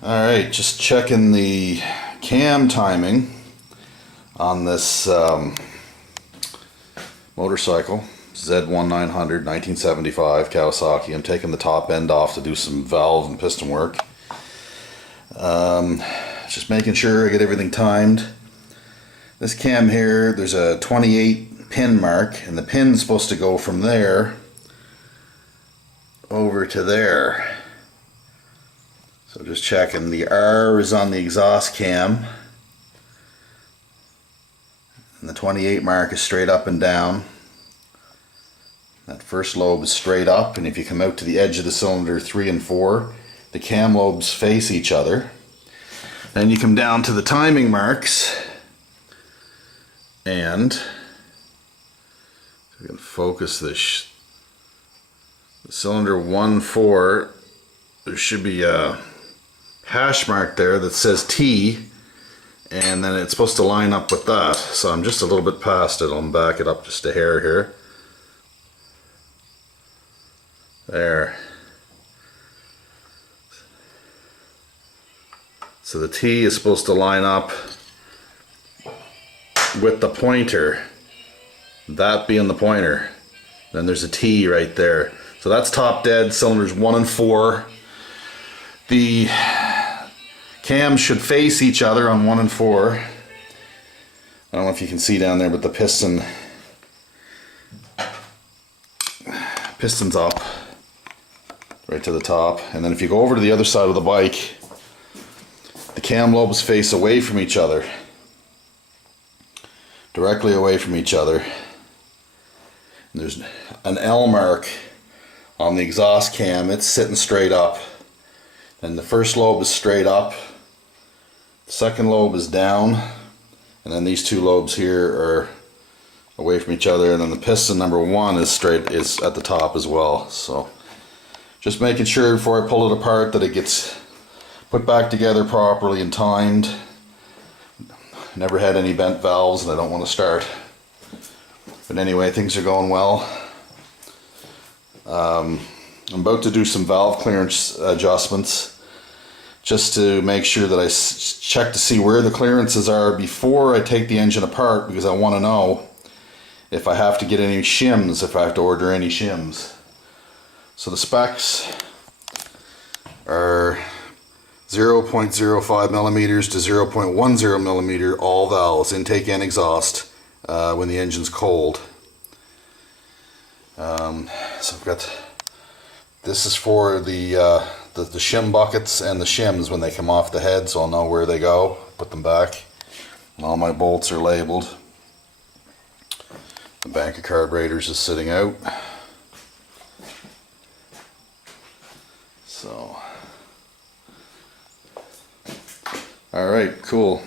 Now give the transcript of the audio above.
Alright, just checking the cam timing on this motorcycle. Z1900 1975 Kawasaki. I'm taking the top end off to do some valve and piston work. Just making sure I get everything timed. This cam here, there's a 28 pin mark, and the pin's supposed to go from there over to there. So just checking, the R is on the exhaust cam, and the 28 mark is straight up and down. That first lobe is straight up, and if you come out to the edge of the cylinder 3 and 4, the cam lobes face each other. Then you come down to the timing marks, and we can focus this. The cylinder 1-4, there should be a hash mark there that says T, and then it's supposed to line up with that. So I'm just a little bit past it. I'll back it up just a hair here. There. So the T is supposed to line up with the pointer, that being the pointer. Then there's a T right there. So that's top dead, cylinders 1 and 4. The cams should face each other on 1 and 4. I don't know if you can see down there, but the piston's up right to the top. And then if you go over to the other side of the bike, the cam lobes face away from each other, directly away from each other. And there's an L mark on the exhaust cam. It's sitting straight up, and the first lobe is straight up, the second lobe is down, and then these two lobes here are away from each other, and then the piston number 1 is at the top as well. So just making sure before I pull it apart that it gets put back together properly and timed. Never had any bent valves, and I don't want to start. But anyway, things are going well. I'm about to do some valve clearance adjustments just to make sure that I check to see where the clearances are before I take the engine apart, because I want to know if I have to get any shims, if I have to order any shims. So the specs are 0.05 millimeters to 0.10 millimeter all valves, intake and exhaust, when the engine's cold. So I've got, this is for the shim buckets and the shims when they come off the head, so I'll know where they go, put them back. And all my bolts are labeled. The bank of carburetors is sitting out. So, alright, cool.